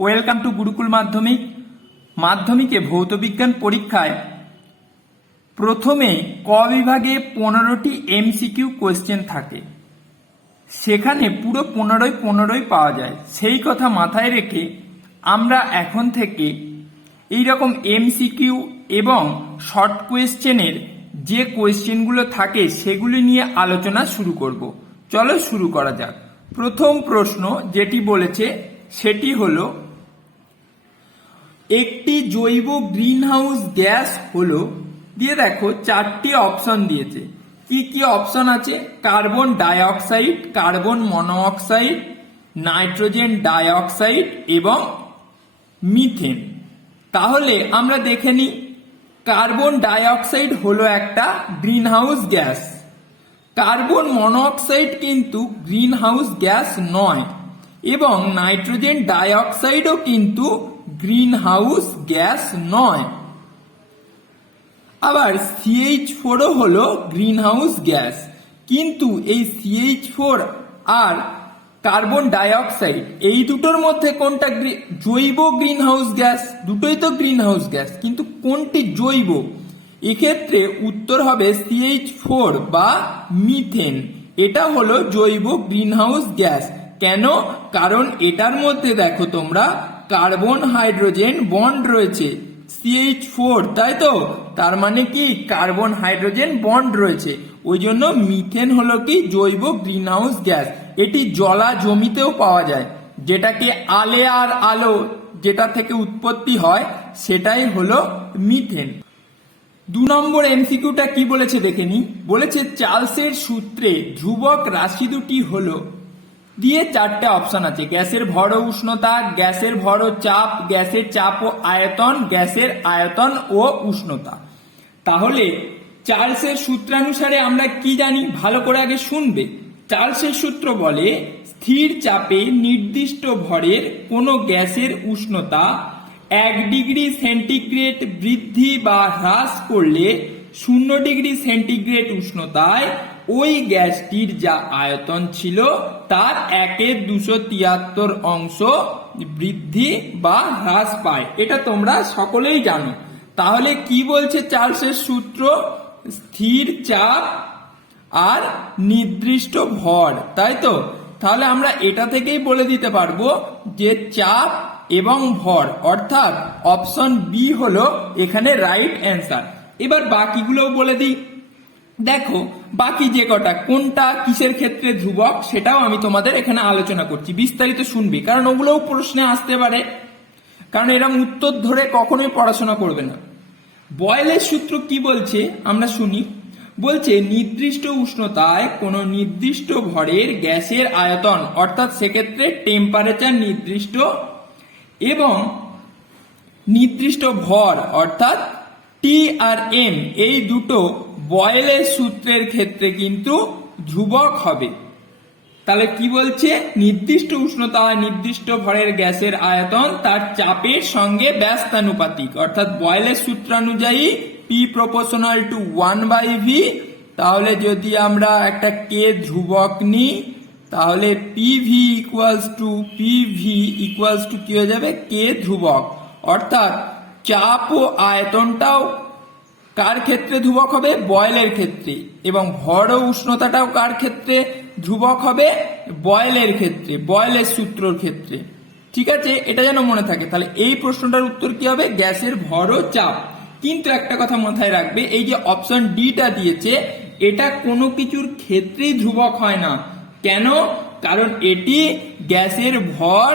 Welcome to Gurukul মাধ্যমিক। মাধ্যমিকে ভৌত বিজ্ঞান পরীক্ষায় প্রথমে ক বিভাগে 15টি এমসিকিউ কোয়েশ্চেন থাকে, সেখানে পুরো 15ই পাওয়া যায়। সেই কথা মাথায় রেখে আমরা এখন থেকে এইরকম এমসিকিউ এবং শর্ট কোয়েশ্চেনের যে কোয়েশ্চেনগুলো থাকে সেগুলি নিয়ে আলোচনা শুরু করব। চলো শুরু করা যাক। প্রথম প্রশ্ন যেটি বলেছে সেটি হলো, একটি জৈব গ্রিনহাউস গ্যাস হলো, দিয়ে দেখো 4টি অপশন দিয়েছে। কি কি অপশন আছে? Carbon dioxide, carbon monoxide, nitrogen dioxide এবং মিথেন। তাহলে আমরা দেখে নিই, কার্বন ডাইঅক্সাইড হলো একটা গ্রিনহাউস গ্যাস। কার্বন মনোঅক্সাইড কিন্তু গ্রিনহাউস গ্যাস নয়, এবং নাইট্রোজেন ডাইঅক্সাইডও কিন্তু গ্রিনহাউস গ্যাস নয়। আবার CH4 হলো গ্রিনহাউস গ্যাস, কিন্তু এই CH4 আর কার্বন ডাইঅক্সাইড এই দুটোর মধ্যে কোনটা জৈব গ্রিনহাউস গ্যাস? দুটোই তো গ্রিনহাউস গ্যাস, কিন্তু কোনটি জৈব? এক্ষেত্রে উত্তর হবে CH4 বা মিথেন। এটা হলো জৈব গ্রিনহাউস গ্যাস। কেন? কারণ এটার মধ্যে দেখো তোমরা কার্বন হাইড্রোজেন বন্ড রয়েছে, CH4, তাই তো? তার মানে কি কার্বন হাইড্রোজেন বন্ড রয়েছে, ওই জন্য মিথেন হলো কি জৈব গ্রিনহাউস গ্যাস। এটি জলা জমিতেও পাওয়া যায়, যেটাকে আলে আর আলো যেটা থেকে উৎপত্তি হয় সেটাই হলো মিথেন। 2 নম্বর এমসিকিউটা কি বলেছে দেখে নি। বলেছে চার্লসের সূত্রে ধ্রুবক রাশি দুটি হলো, দিয়ে 4টে অপশন আছে। গ্যাসের ভর ও উষ্ণতা, গ্যাসের ভর ও চাপ, গ্যাসের চাপ ও আয়তন, গ্যাসের আয়তন ও উষ্ণতা। তাহলে চার্লসের সূত্রানুসারে আমরা কি জানি, ভালো করে আগে শুনবে। চার্লসের সূত্র বলে, স্থির চাপে নির্দিষ্ট ভরের কোনো গ্যাসের উষ্ণতা 1 ডিগ্রি সেন্টিগ্রেড বৃদ্ধি বা হ্রাস করলে 0 ডিগ্রি সেন্টিগ্রেড উষ্ণতায় ওই গ্যাসটির যা আয়তন ছিল তার 1/273 অংশ বৃদ্ধি বা হ্রাস পায়। এটা তোমরা সকলেই জানো। তাহলে কি বলছে চার্লসের সূত্র? স্থির চাপ আর নির্দিষ্ট ভর, তাই তো? তাহলে আমরা এটা থেকেই বলে দিতে পারবো যে চাপ এবং ভর, অর্থাৎ অপশন বি হলো এখানে রাইট অ্যান্সার। এবার বাকিগুলোও বলে দিই। দেখো বাকি যে কটা কোনটা কিসের ক্ষেত্রে ধ্রুবক সেটাও আমি তোমাদের এখানে আলোচনা করছি, বিস্তারিত শুনবি, কারণ ওগুলোও প্রশ্নে আসতে পারে, কারণ এরকম উত্তর ধরে কখনোই পড়াশোনা করবে না। বয়েলের সূত্র কি বলছে আমরা শুনি। বলছে নির্দিষ্ট উষ্ণতায় কোনো নির্দিষ্ট ভরের গ্যাসের আয়তন, অর্থাৎ সেক্ষেত্রে টেম্পারেচার নির্দিষ্ট, এবং নির্দিষ্ট ভর অর্থাৎ টি আর এম, এই দুটো বয়েলের সূত্রের ক্ষেত্রে কিন্তু ধ্রুবক হবে। তাহলে কি বলছে? নির্দিষ্ট উষ্ণতা নির্দিষ্ট ভরের গ্যাসের আয়তন তার চাপের সঙ্গে ব্যস্তানুপাতিক, অর্থাৎ বয়েলের সূত্রানুযায়ী P প্রপোর্শনাল টু 1/v। তাহলে যদি আমরা একটা কে ধ্রুবক নিই, তাহলে PV ইকুয়ালস টু কি হয়ে যাবে? কে ধ্রুবক। অর্থাৎ চাপ ও আয়তনটাও কার ক্ষেত্রে ধ্রুবক হবে? বয়েলের ক্ষেত্রে। এবং ভর ও উষ্ণতাটাও কার ক্ষেত্রে ধ্রুবক হবে? বয়েলের ক্ষেত্রে, বয়েলের সূত্রর ক্ষেত্রে। ঠিক আছে, এটা যেন মনে থাকে। তাহলে এই প্রশ্নটার উত্তর কি হবে? গ্যাসের ভর ও চাপ। কিন্তু একটা কথা মাথায় রাখবে, এই যে অপশন ডিটা দিয়েছে, এটা কোনো কিছুর ক্ষেত্রেই ধ্রুবক হয় না। কেন? কারণ এটি গ্যাসের ভর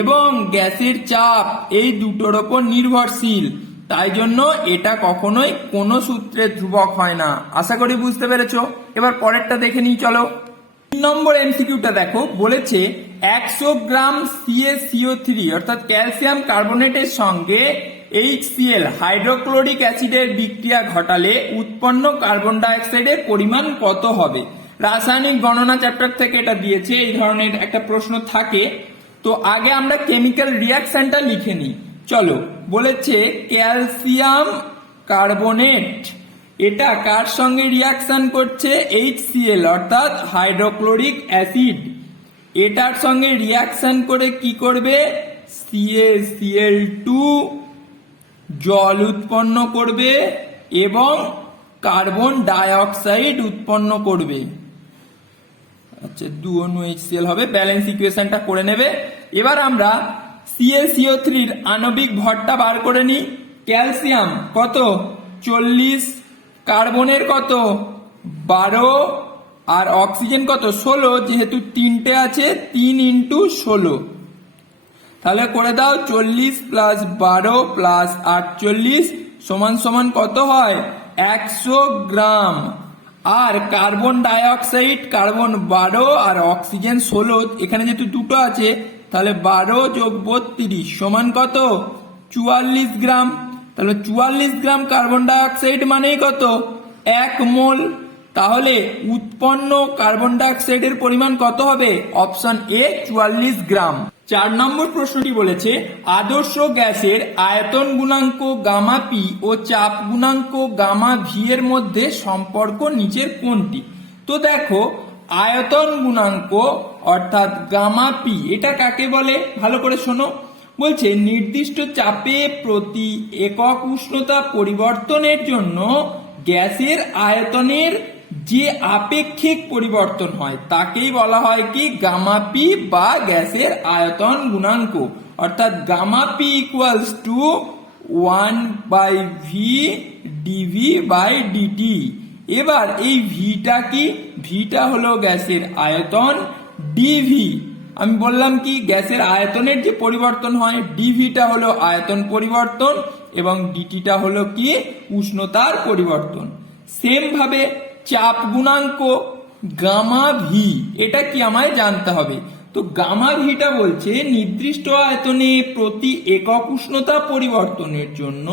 এবং গ্যাসের চাপ এই দুটোর ওপর নির্ভরশীল, তাই জন্য এটা কখনোই কোনো সূত্রে ধ্রুবক হয় না। আশা করি বুঝতে পেরেছো। এবার পরেরটা দেখে নিই, চলো। 3 নম্বর এমসিকিউটা দেখো। বলেছে 100 গ্রাম CaCO3 অর্থাৎ ক্যালসিয়াম কার্বনেটের সঙ্গে HCl হাইড্রোক্লোরিক অ্যাসিডের বিক্রিয়া ঘটালে উৎপন্ন কার্বন ডাইঅক্সাইডের পরিমাণ কত হবে? রাসায়নিক গণনা চ্যাপ্টার থেকে এটা দিয়েছে, এই ধরনের একটা প্রশ্ন থাকে। তো আগে আমরা কেমিক্যাল রিয়াকশনটা লিখে নিই, চলো। বলেছে ক্যালসিয়াম কার্বনেট, এটা কার সঙ্গে রিয়াকশন করছে? HCl অর্থাৎ হাইড্রোক্লোরিক অ্যাসিড। এটার সঙ্গে রিয়াকশন করে কি করবে? CaCl2 জল উৎপন্ন করবে এবং কার্বন ডাই অক্সাইড উৎপন্ন করবে। আচ্ছা, 2 অণু HCl হবে। ব্যালেন্স ইকুয়েশনটা করে নেবে। এবার আমরা CaCO3 এর আণবিক ভরটা বার করে নিই। ক্যালসিয়াম কত 40, কার্বনের কত 12 আর অক্সিজেন কত 16, যেহেতু তিনটে আছে 3 × 16, তাহলে করে দাও 40 + 12 + 48 সমান কত হয় 100 গ্রাম। আর কার্বন ডাই অক্সাইড কার্বন 12 আর অক্সিজেন 16, এখানে যেহেতু দুটো আছে তাহলে 12 + 32 সমান কত 44 গ্রাম। তাহলে 44 গ্রাম কার্বন ডাই অক্সাইড মানেই কত 1 মোল। তাহলে উৎপন্ন কার্বন ডাই অক্সাইডের পরিমাণ কত হবে? অপশন এ 44 গ্রাম। 4 নম্বর প্রশ্নটি বলেছে আদর্শ গ্যাসের আয়তন গুণাঙ্ক গামা পি ও চাপ গুণাঙ্ক গামা ভি এর মধ্যে সম্পর্ক নিচের কোনটি? তো দেখো, আয়তন গুণাঙ্ক অর্থাৎ গামা পি এটা কাকে বলে ভালো করে শোনো। বলছে নির্দিষ্ট চাপে প্রতি একক উষ্ণতা পরিবর্তনের জন্য গ্যাসের আয়তনের যে আপেক্ষিক পরিবর্তন হয় তাকেই বলা হয় কি গামা পি বা গ্যাসের আয়তন গুণাঙ্ক। অর্থাৎ gamma P equals two 1/v dv/dt। এবার এই ভিটা কি? ভিটা হলো গ্যাসের আয়তন, ডিভি আমি বললাম কি গ্যাসের আয়তনের যে পরিবর্তন হয়, ডিভিটা হলো আয়তন পরিবর্তন এবং ডিটিটা হলো কি উষ্ণতার পরিবর্তন। সেম ভাবে চাপ গুণাঙ্ক গামা ভি এটা কি আমায় জানতে হবে। তো গামা ভিটা বলছে নির্দিষ্ট আয়তনে প্রতি একক উষ্ণতা পরিবর্তনের জন্য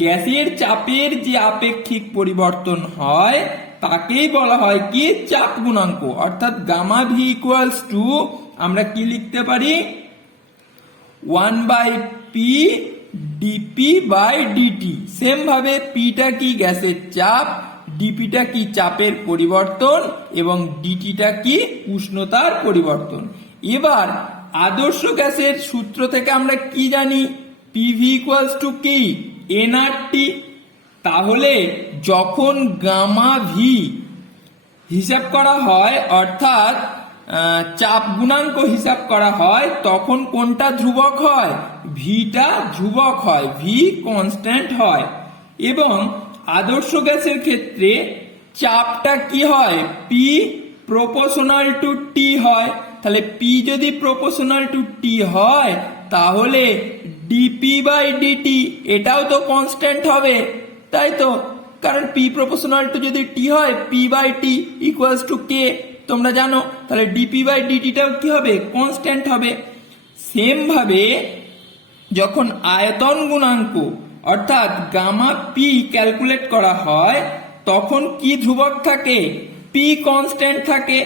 গ্যাসের চাপের যে আপেক্ষিক পরিবর্তন হয় তাকেই বলা হয় কি চাপ গুণাঙ্ক। অর্থাৎ গামা ভি ইকুয়ালস টু আমরা কি লিখতে পারি 1/p dp/dt। সেম ভাবে পিটা কি গ্যাসের চাপ, ডিপিটা কি চাপের পরিবর্তন এবং ডিটিটা কি উষ্ণতার পরিবর্তন। এবার আদর্শ গ্যাসের সূত্র থেকে আমরা কি জানি পিভি ইকুয়ালস টু কি এনআরটি। তাহলে যখন গামা ভি হিসাব করা হয় অর্থাৎ চাপ গুণাঙ্ক হিসাব করা হয় তখন কোনটা ধ্রুবক হয়? ভিটা ধ্রুবক হয়, ভি কনস্ট্যান্ট হয়। এবং আদর্শ গ্যাসের ক্ষেত্রে চাপটা কি হয়? পি প্রপোর্শনাল টু টি হয়। তাহলে পি যদি প্রপোর্শনাল টু টি হয় তাহলে ডিপি/ডিটি এটাও তো কনস্ট্যান্ট হবে, তাই তো? কারণ পি প্রপোর্শনাল টু যদি টি হয় পি/টি ইকুয়ালস টু কে তোমরা জানো। তাহলে ডিপি/ডিটিটাও কি হবে? কনস্ট্যান্ট হবে। সেম ভাবে যখন আয়তন গুণাঙ্ক অর্থাৎ গামা পি ক্যালকুলেট করা হয় তখন কি ধ্রুবক থাকে? পি কনস্ট্যান্ট থাকে।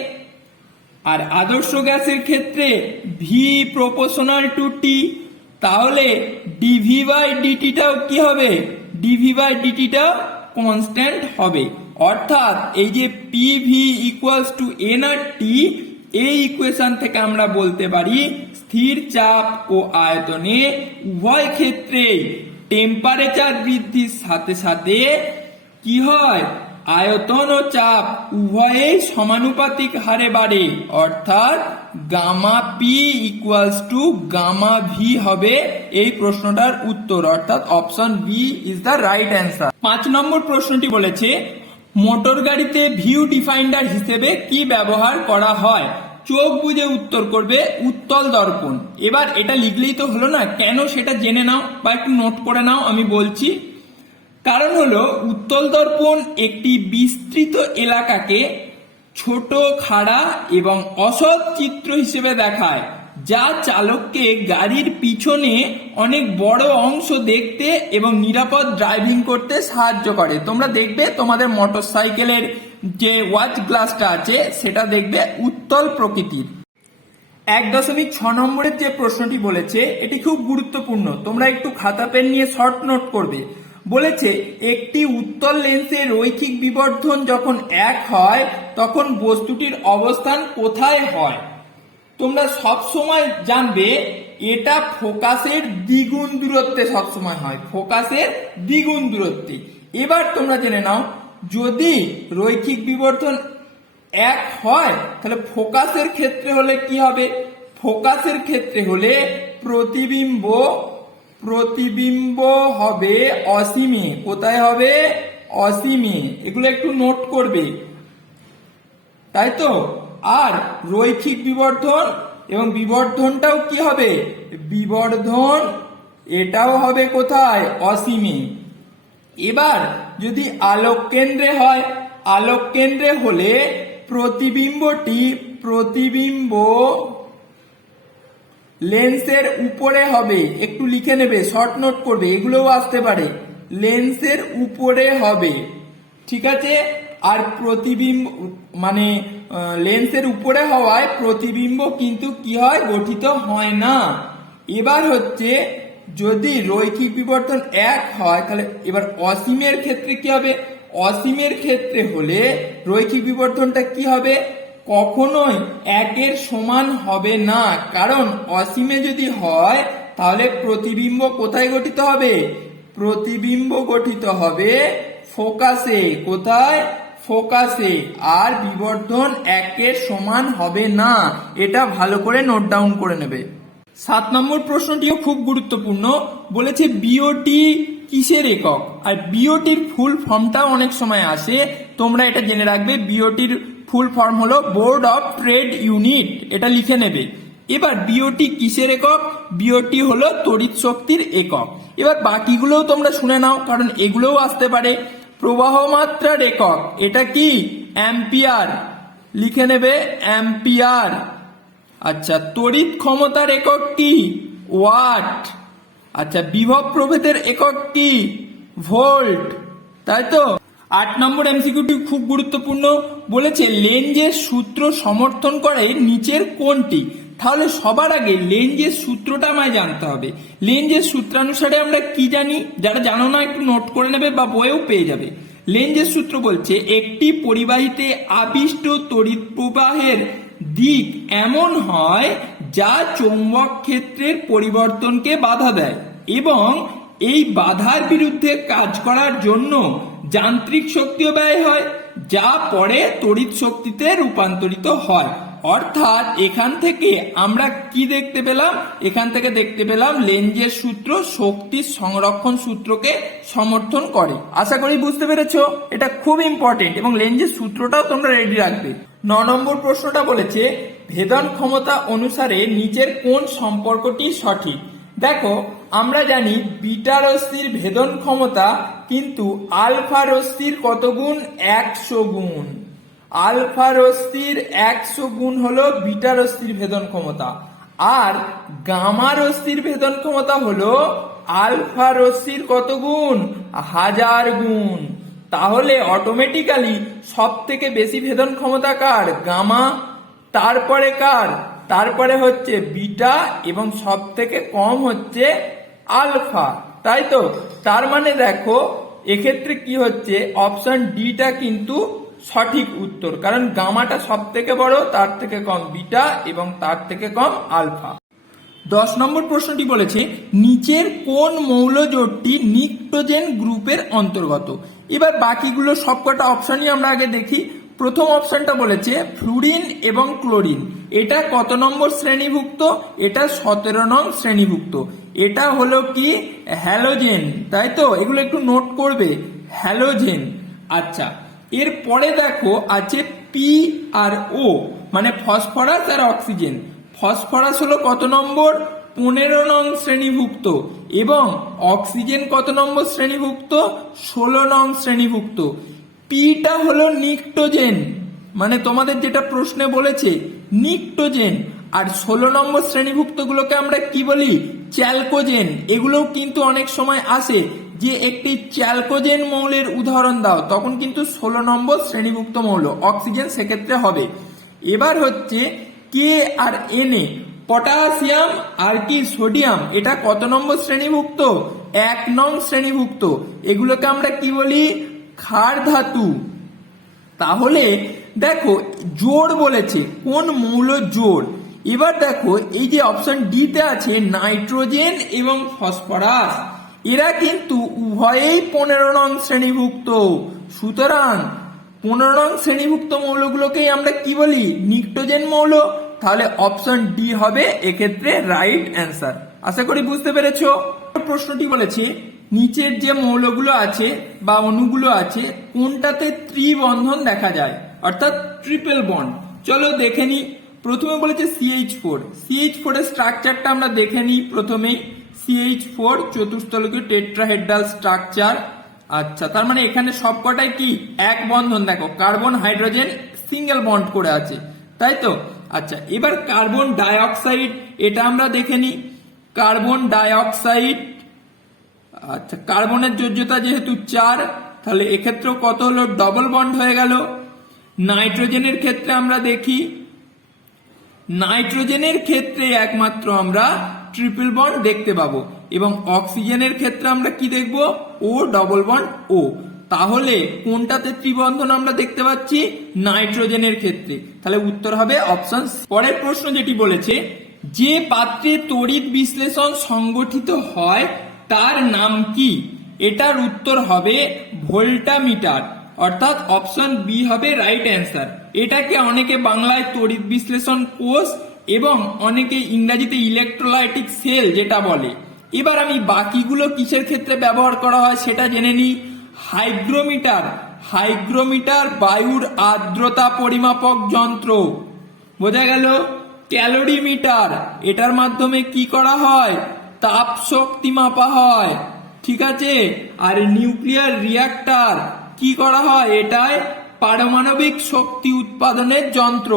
আর আদর্শ গ্যাসের ক্ষেত্রে ভি প্রপোর্শনাল টু টি, তাহলে ডিভি/ডিটিটাও কি হবে? ডিভি/ডিটিটাও কনস্ট্যান্ট হবে। অর্থাৎ এই যে পিভি ইকুয়ালস টু এনআরটি এই ইকুয়েশন থেকে আমরা বলতে পারি স্থির চাপ ও আয়তনে উভয় ক্ষেত্রেই টেম্পারেচার বৃদ্ধির সাথে সাথে কি হয় আয়তন ও চাপ উভয়েই সমানুপাতিক হারে বাড়ে। অর্থাৎ gamma P equals to gamma V হবে এই প্রশ্নটার উত্তর। অর্থাৎ option B is the right answer. 5 নম্বর প্রশ্নটি বলেছে মোটর গাড়িতে ভিউ ডিফাইন্ডার হিসেবে কি ব্যবহার করা হয়? চোখ বুজে উত্তর করবে উত্তল দর্পণ। এবার এটা লিখলেই তো হলো না, কেন সেটা জেনে নাও বা একটু নোট করে নাও, আমি বলছি। কারণ হলো উত্তল দর্পণ একটি বিস্তৃত এলাকাকে ছোট, খাড়া এবং অসৎ চিত্র হিসেবে দেখায়, যা চালককে গাড়ির পিছনে অনেক বড় অংশ দেখতে এবং নিরাপদ ড্রাইভিং করতে সাহায্য করে। তোমরা দেখবে তোমাদের মোটর সাইকেলের যে ওয়াচ গ্লাসটা আছে সেটা দেখবে উত্তল প্রকৃতির। 1.6 নম্বরের যে প্রশ্নটি বলেছে এটি খুব গুরুত্বপূর্ণ, তোমরা একটু খাতা পেন নিয়ে শর্ট নোট করবে। বলেছে একটি উত্তল লেন্সের রৈখিক বিবর্ধন যখন 1 হয় তখন বস্তুটির অবস্থান কোথায় হয়? তোমরা সব সময় জানবে এটা ফোকাসের দ্বিগুণ দূরত্বে সবসময় হয়, ফোকাসের দ্বিগুণ দূরত্বে। এবার তোমরা জেনে নাও, যদি রৈখিক বিবর্ধন 1 হয় তাহলে ফোকাসের ক্ষেত্রে হলে কি হবে? ফোকাসের ক্ষেত্রে হলে প্রতিবিম্ব হবে অসীমে। কোথায় হবে? অসীমে। এগুলো একটু নোট করবে, তাই তো। আর রৈখিক বিবর্ধন এবং বিবর্ধনটাও কি হবে? বিবর্ধন এটাও হবে কোথায়? অসীমে। এবার যদি আলোক কেন্দ্রে হয়, আলোক কেন্দ্রে হলে প্রতিবিম্ব লেন্সের উপরে হবে। একটু লিখে নেবে, শর্ট নোট করবে, এগুলোও আসতে পারে। লেন্সের উপরে হবে, ঠিক আছে। আর প্রতিবিম্ব মানে লেন্সের উপরে হওয়ায় প্রতিবিম্ব কিন্তু কি হয়? গঠিত হয় না। এবার হচ্ছে যদি রৈখিক বিবর্ধন 1 হয় তাহলে এবার অসীমের ক্ষেত্রে কি হবে? অসীমের ক্ষেত্রে হলে রৈখিক বিবর্ধনটা কি হবে? কখনোই 1 সমান হবে না, কারণ অসীমে যদি হয় তাহলে প্রতিবিম্ব কোথায় গঠিত হবে? প্রতিবিম্ব গঠিত হবে ফোকাসে। কোথায়? ফোকাসে। আর বিবর্ধন 1 সমান হবে না, এটা ভালো করে নোট ডাউন করে নেবে। 7 নম্বর প্রশ্নটিও খুব গুরুত্বপূর্ণ, বলেছে বিওটি কিসের একক? আর বিওটির ফুল ফর্মটাও অনেক সময় আসে, তোমরা এটা জেনে রাখবে। বিওটির ফুল ফর্ম হলো বোর্ড অফ ট্রেড ইউনিট, এটা লিখে নেবে। এবার বিওটি কিসের একক? বিওটি হলো তড়িৎ শক্তির একক। এবার বাকিগুলোও তোমরা শুনে নাও, কারণ এগুলোও আসতে পারে। প্রবাহ মাত্রার একক, এটা কি? অ্যাম্পিয়ার, লিখে নেবে অ্যাম্পিয়ার। আচ্ছা, তড়িৎ ক্ষমতার একক কি? ওয়াট। আচ্ছা, বিভব প্রভেদের একক কি? ভোল্ট, তাই তো। 8 নম্বর এমসিকিউটি খুব গুরুত্বপূর্ণ, বলেছে লেঞ্জের সূত্র সমর্থন করে নিচের কোনটি? তাহলে সবার আগে লেঞ্জের সূত্রটা আমায় জানতে হবে। লেঞ্জের সূত্রানুসারে আমরা কি জানি? যারা জানো না একটু নোট করে নেবে বা বইয়েও পেয়ে যাবে। লেঞ্জের সূত্র বলছে একটি পরিবাহীতে আবিষ্ট তড়িৎ প্রবাহের দিক এমন হয় যা চৌম্বক ক্ষেত্রের পরিবর্তনকে বাধা দেয় এবং এই বাধার বিরুদ্ধে কাজ করার জন্য যান্ত্রিক শক্তিও ব্যয় হয়, যা পরে তড়িৎ শক্তিতে রূপান্তরিত হয়। অর্থাৎ এখান থেকে আমরা কি দেখতে পেলাম? এখান থেকে দেখতে পেলাম লেঞ্জের সূত্র শক্তির সংরক্ষণ সূত্রকে সমর্থন করে। আশা করি বুঝতে পেরেছো, এটা খুব ইম্পর্টেন্ট এবং লেঞ্জের সূত্রটাও তোমরা রেডি রাখবে। 9 নম্বর প্রশ্নটা বলেছে ভেদন ক্ষমতা অনুসারে নিচের কোন সম্পর্কটি সঠিক? দেখো, আমরা জানি বিটা রশ্মির ভেদন ক্ষমতা কিন্তু আলফা রশ্মির কত গুণ? 100 গুণ। আলফা রশ্মির 100 গুণ হলো বিটা রশ্মির ভেদন ক্ষমতা, আর গামা রশ্মির ভেদন ক্ষমতা হলো আলফা রশ্মির কত গুণ? 1000 গুণ। তাহলে অটোমেটিক্যালি সব থেকে বেশি ভেদন ক্ষমতা কার? গামা। তারপরে কার? তারপরে হচ্ছে বিটা, এবং সব থেকে কম হচ্ছে আলফা, তাই তো। তার মানে দেখো এক্ষেত্রে কি হচ্ছে, অপশন ডিটা কিন্তু সঠিক উত্তর, কারণ গামাটা সব থেকে বড়, তার থেকে কম বিটা এবং তার থেকে কম আলফা। 10 নম্বর প্রশ্নটি বলেছে নিচের কোন মৌলজোটটি নিক্টোজেন গ্রুপের অন্তর্গত? এবার বাকিগুলো সবকটা অপশনই আমরা আগে দেখি। প্রথম অপশনটা বলেছে ফ্লুরিন এবং ক্লোরিন, এটা কত নম্বর শ্রেণীভুক্ত? এটা 17 নং শ্রেণীভুক্ত। এটা হলো কি? হ্যালোজেন, তাই তো। এগুলো একটু নোট করবে, হ্যালোজেন। আচ্ছা, এরপরে দেখো আছে পি আর ও, মানে ফসফরাস আর অক্সিজেন। ফসফরাস হলো কত নম্বর? 15 নং শ্রেণীভুক্ত, এবং অক্সিজেন কত নম্বর শ্রেণীভুক্ত? 16 নং শ্রেণীভুক্ত। পিটা হলো নিক্টোজেন, মানে তোমাদের যেটা প্রশ্নে বলেছে নিক্টোজেন। আর 16 নম্বর শ্রেণীভুক্ত গুলোকে আমরা কি বলি? চ্যালকোজেন। এগুলোও কিন্তু অনেক সময় আসে যে একটি চ্যালকোজেন মৌলের উদাহরণ দাও, তখন কিন্তু 16 নম্বর শ্রেণীভুক্ত মৌল অক্সিজেন সেক্ষেত্রে হবে। এবার হচ্ছে কে আর এন এ, পটাশিয়াম আর কি সোডিয়াম, এটা কত নম্বর শ্রেণীভুক্ত? 1 নং শ্রেণীভুক্ত। এগুলোকে আমরা কি বলি? ক্ষার ধাতু। তাহলে দেখো জোড় বলেছে, কোন মৌল জোড়? এবার দেখো এই যে অপশন ডি তে আছে নাইট্রোজেন এবং ফসফরাস, এরা কিন্তু উভয়েই 15 নং শ্রেণীভুক্ত। সুতরাং 15 নং শ্রেণীভুক্ত মৌলগুলোকেই আমরা কি বলি? নিক্টোজেন মৌল। তাহলে অপশন ডি হবে এক্ষেত্রে রাইট অ্যান্সার। আশা করি বুঝতে পেরেছো। প্রশ্নটি বলেছে নিচের যে মৌলগুলো আছে বা অণুগুলো আছে কোনটাতে ত্রিবন্ধন দেখা যায়, অর্থাৎ ট্রিপল বন্ড। চলো দেখে নি। প্রথমে বলেছে CH4, CH4 এর স্ট্রাকচারটা আমরা দেখে নিই। প্রথমেই CH4 চতুস্তলকীয় টেট্রাহেড্রাল স্ট্রাকচার। আচ্ছা, তার মানে এখানে সবকটাই কি এক বন্ধন, দেখো কার্বন হাইড্রোজেন সিঙ্গেল বন্ড করে আছে, তাই তো। আচ্ছা, এবার কার্বন ডাইঅক্সাইড, এটা আমরা দেখে নিই। কার্বন ডাইঅক্সাইড, আচ্ছা কার্বনের যোজ্যতা যেহেতু 4, তাহলে এক্ষেত্রেও কত হলো? ডবল বন্ড হয়ে গেল। নাইট্রোজেনের ক্ষেত্রে আমরা দেখি, নাইট্রোজেনের ক্ষেত্রে একমাত্র আমরা ট্রিপল বন্ড দেখতে পাবো, এবং অক্সিজেনের ক্ষেত্রে আমরা কি দেখব? ও ডবল বন্ড ও। তাহলে কোনটাতে ত্রিবন্ধন আমরা দেখতে পাচ্ছি? নাইট্রোজেনের ক্ষেত্রে। তাহলে উত্তর হবে অপশন। পরের প্রশ্ন যেটি বলেছে যে পাত্রে তড়িৎ বিশ্লেষণ সংগঠিত হয় তার নাম কি? এটার উত্তর হবে ভোল্টামিটার, অর্থাৎ অপশন বি হবে রাইট অ্যান্সার। এটাকে অনেকে বাংলায় তড়িৎ বিশ্লেষণ কোষ এবং অনেকে ইংরেজিতে ইলেকট্রোলাইটিক সেল যেটা বলে। এবার আমি বাকিগুলো কিসের ক্ষেত্রে ব্যবহার করা হয় সেটা জেনে নিই। হাইগ্রোমিটার, হাইগ্রোমিটার বায়ুর আর্দ্রতা পরিমাপক যন্ত্র, বোঝা গেল। ক্যালোরিমিটার, এটার মাধ্যমে কি করা হয়? তাপ শক্তি মাপা হয়, ঠিক আছে। আর নিউক্লিয়ার রিঅ্যাক্টর কি করা হয়? এটাই পারমাণবিক শক্তি উৎপাদনের যন্ত্র।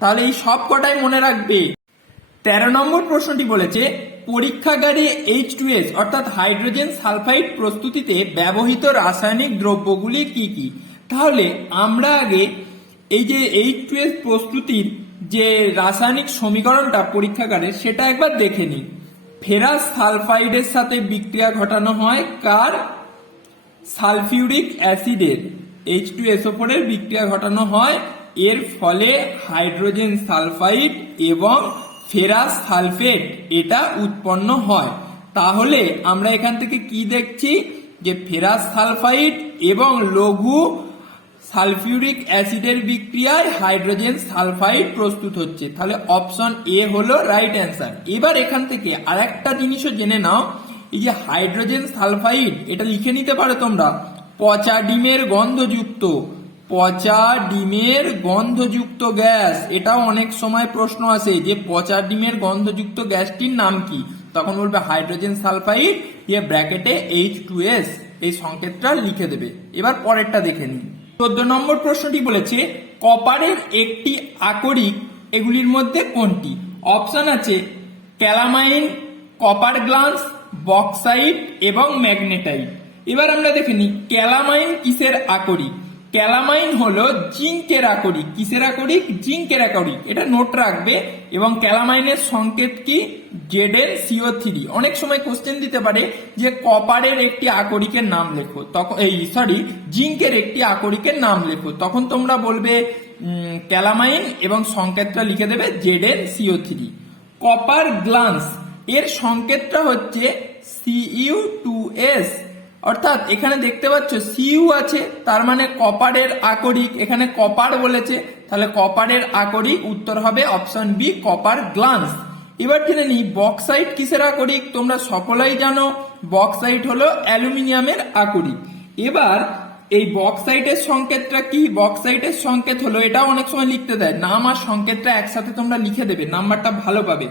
তাহলে এই সব কটাই মনে রাখবে। 13 নম্বর প্রশ্নটি বলেছে পরীক্ষাগারে H2S অর্থাৎ হাইড্রোজেন সালফাইড প্রস্তুতিতে ব্যবহৃত রাসায়নিক দ্রব্যগুলি কি কি? তাহলে আমরা আগে এই যে H2S প্রস্তুতির যে রাসায়নিক সমীকরণটা পরীক্ষাগারে সেটা একবার দেখে নিই। ফেরাস সালফাইডের সাথে বিক্রিয়া ঘটানো হয় কার? সালফিউরিক অ্যাসিডের, H2SO4 এর বিক্রিয়া ঘটানো হয়। এর ফলে হাইড্রোজেন সালফাইড এবং ফেরাস সালফেট এটা উৎপন্ন হয়। তাহলে আমরা এখান থেকে কি দেখছি? যে ফেরাস সালফাইড এবং লঘু সালফিউরিক অ্যাসিডের বিক্রিয়ায় হাইড্রোজেন সালফাইড প্রস্তুত হচ্ছে। তাহলে অপশন এ হলো রাইট অ্যান্সার। এবার এখান থেকে আরেকটা জিনিসও জেনে নাও, এই যে হাইড্রোজেন সালফাইড এটা লিখে নিতে পারো তোমরা পচা ডিমের গন্ধযুক্ত, পচা ডিমের গন্ধযুক্ত গ্যাস। এটাও অনেক সময় প্রশ্ন আসে যে পচা ডিমের গন্ধযুক্ত গ্যাসটির নাম কি? তখন বলবে হাইড্রোজেন সালফাইড দিয়ে ব্র্যাকেটে H2S, এই সংকেতটা লিখে দেবে। এবার পরেরটা দেখে নিই। 14 নম্বর প্রশ্নটি বলেছে কপারের একটি আকরিক এগুলির মধ্যে কোনটি? অপশন আছে ক্যালামাইন, কপার গ্লান্স, বক্সাইট এবং ম্যাগনেটাইট। এবার আমরা দেখে নিই ক্যালামাইন কিসের আকরিক। ক্যালামাইন হলো জিঙ্কের আকরিক। কিসের আকরিক? জিঙ্কের আকরিক, এটা নোট রাখবে। এবং ক্যালামাইনের সংকেত কি? ZnCO3। অনেক সময় কোশ্চেন দিতে পারে যে কপারের একটি আকরিকের নাম লেখো, তখন জিঙ্কের একটি আকরিকের নাম লেখো, তখন তোমরা বলবে ক্যালামাইন এবং সংকেতটা লিখে দেবে ZnCO3। কপার গ্লান্স এর সংকেতটা হচ্ছে Cu2S, অর্থাৎ এখানে দেখতে পাচ্ছ Cu আছে, তার মানে কপারের আকরিক, এখানে কপার বলেছে, তাহলে কপারের আকরিক উত্তর হবে অপশন বি কপার গ্লান্স। এবার জেনে নিই বক্সাইট কিসের আকরিক। তোমরা সকলেই জানো বক্সাইট হলো অ্যালুমিনিয়ামের আকরিক। এবার এই বক্সাইটের সংকেতটা কি? বক্সাইটের সংকেত হলো, এটাও অনেক সময় লিখতে দেয়, নাম আর সংকেতটা একসাথে তোমরা লিখে দেবে, নাম্বারটা ভালো পাবে।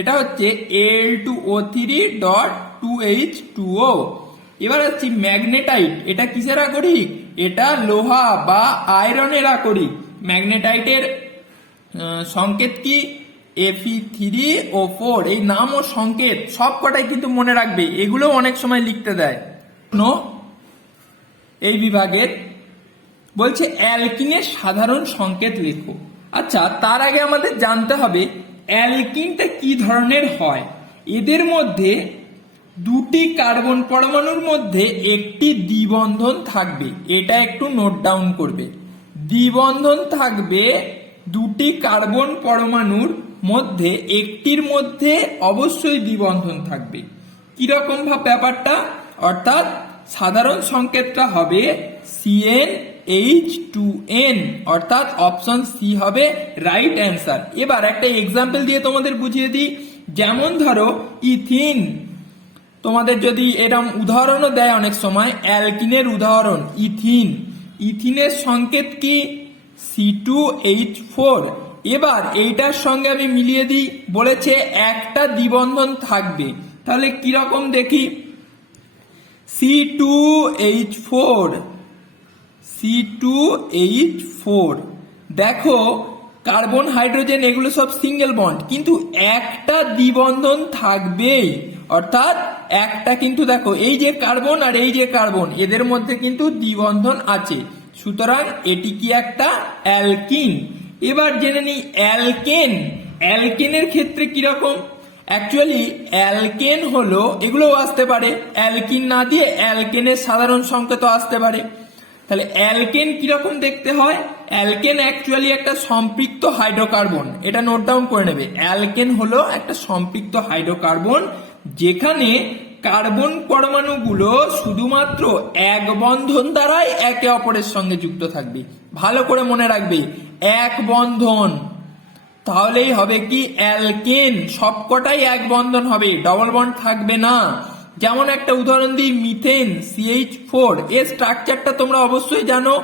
এটা হচ্ছে Al2O3.2H2O। এবার হচ্ছে ম্যাগনেটাইট, এটা কিসের আকরিক? এটা লোহা বা আয়রনের আকরিক। ম্যাগনেটাইটের সংকেত কি? Fe3O4। এই নাম ও সংকেত সবকটাই কিন্তু মনে রাখবে, এগুলো অনেক সময় লিখতে দেয়। এই বিভাগের বলছে অ্যালকিনের সাধারণ সংকেত লেখো। আচ্ছা, তার আগে আমাদের জানতে হবে অ্যালকিনটা কি ধরনের হয়। এদের মধ্যে দুটি কার্বন পরমাণুর মধ্যে একটি দ্বিবন্ধন থাকবে, এটা একটু নোট ডাউন করবে। দ্বিবন্ধন থাকবে দুটি কার্বন পরমাণুর মধ্যে একটির মধ্যে অবশ্যই দ্বিবন্ধন থাকবে। কিরকম ব্যাপারটা, অর্থাৎ সাধারণ সংকেতটা হবে CnH2n, অর্থাৎ অপশন সি হবে রাইট অ্যান্সার। এবার একটা এক্সাম্পল দিয়ে তোমাদের বুঝিয়ে দিই। যেমন ধরো ইথিন, তোমাদের যদি এরকম উদাহরণও দেয় অনেক সময়, অ্যালকিনের উদাহরণ ইথিন, ইথিনের সংকেত কি C2H4। এবার এইটার সঙ্গে আমি মিলিয়ে দিই, বলেছে একটা দ্বিবন্ধন থাকবে, তাহলে কিরকম দেখি, C2H4, C2H4, দেখো কার্বন হাইড্রোজেন এগুলো সব সিঙ্গেল বন্ড, কিন্তু একটা দ্বিবন্ধন থাকবেই, অর্থাৎ একটা কিন্তু দেখো এই যে কার্বন আর এই যে কার্বন এদের মধ্যে কিন্তু দ্বিবন্ধন আছে, সুতরাং এটি কি একটা অ্যালকিন। এবার জেনে নিই অ্যালকেন, অ্যালকেনের ক্ষেত্রে কিরকম। অ্যাকচুয়ালি অ্যালকেন হলো, এগুলোও আসতে পারে, অ্যালকিন না দিয়ে অ্যালকেনের সাধারণ সংকেত আসতে পারে। তাহলে অ্যালকেন কিরকম দেখতে হয়, অ্যালকেন অ্যাকচুয়ালি একটা সম্পৃক্ত হাইড্রোকার্বন, এটা নোট ডাউন করে নেবে। অ্যালকেন হলো একটা সম্পৃক্ত হাইড্রোকার্বন যেখানে কার্বন পরমাণুগুলো শুধুমাত্র এক বন্ধন দ্বারাই একে অপরের সঙ্গে যুক্ত থাকবে। ভালো করে মনে রাখবে, এক বন্ধন, তাহলেই হবে কি অ্যালকেন, সবকটাই এক বন্ধন হবে, ডবল বন্ড থাকবে না। যেমন একটা উদাহরণ দিই, মিথেন CH4, এর স্ট্রাকচারটা তোমরা অবশ্যই জানো,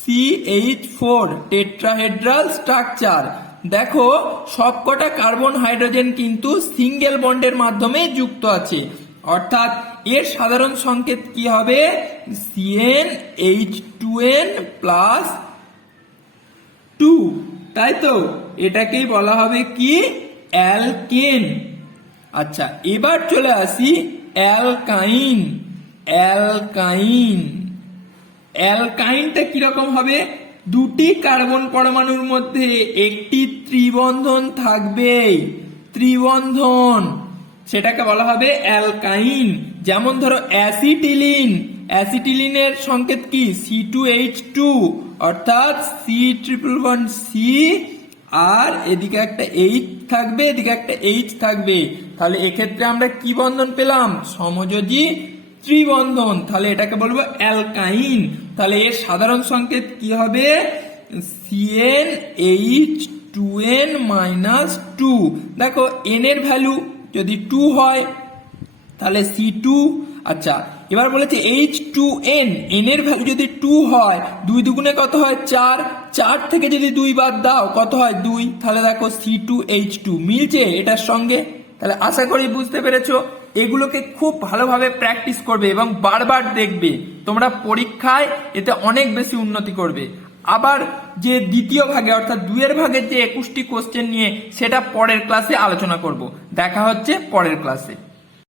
CH4 টেট্রাহেড্রাল স্ট্রাকচার। দেখো সবকটা কার্বন হাইড্রোজেন কিন্তু সিঙ্গেল বন্ডের মাধ্যমে যুক্ত আছে, অর্থাৎ এর সাধারণ সংকেত কি হবে CnH2n প্লাস 2, তাই তো, এটাকেই বলা হবে কি অ্যালকেন। আচ্ছা, এবার চলে আসি অ্যালকাইন, অ্যালকাইন, অ্যালকাইনটা কিরকম হবে, দুটি কার্বন পরমাণুর মধ্যে একটি ত্রিবন্ধন থাকবে, ত্রিবন্ধন, সেটাকে বলা হবে অ্যালকাইন। যেমন ধরো অ্যাসিটিলিন, অ্যাসিটিলিনের সংকেত কি C2H2, অর্থাৎ C++C, আর এদিকে একটা H থাকবে, এদিকে একটা H থাকবে, তাহলে এক্ষেত্রে আমরা কি বন্ধন পেলাম, সমযোজী ত্রিবন্ধন, তাহলে এটাকে বলবো অ্যালকাইন। তাহলে এর সাধারণ সংকেত কি হবে CnH2n-2, দেখো n এর ভ্যালু যদি 2 হয় তাহলে C2। আচ্ছা, এবার বলেছে H2n, n এর ভ্যালু যদি 2 হয়, 2 দুগুণে কত হয় 4, 4 থেকে যদি 2 বাদ দাও কত হয় 2, তাহলে দেখো C2H2 মিলছে এটার সঙ্গে। তাহলে আশা করি বুঝতে পেরেছো। এগুলোকে খুব ভালোভাবে প্র্যাকটিস করবে এবং বারবার দেখবে, তোমরা পরীক্ষায় এতে অনেক বেশি উন্নতি করবে। আবার যে দ্বিতীয় ভাগে অর্থাৎ 2 এর ভাগের যে 21টি কোশ্চেন নিয়ে, সেটা পরের ক্লাসে আলোচনা করব। দেখা হচ্ছে পরের ক্লাসে।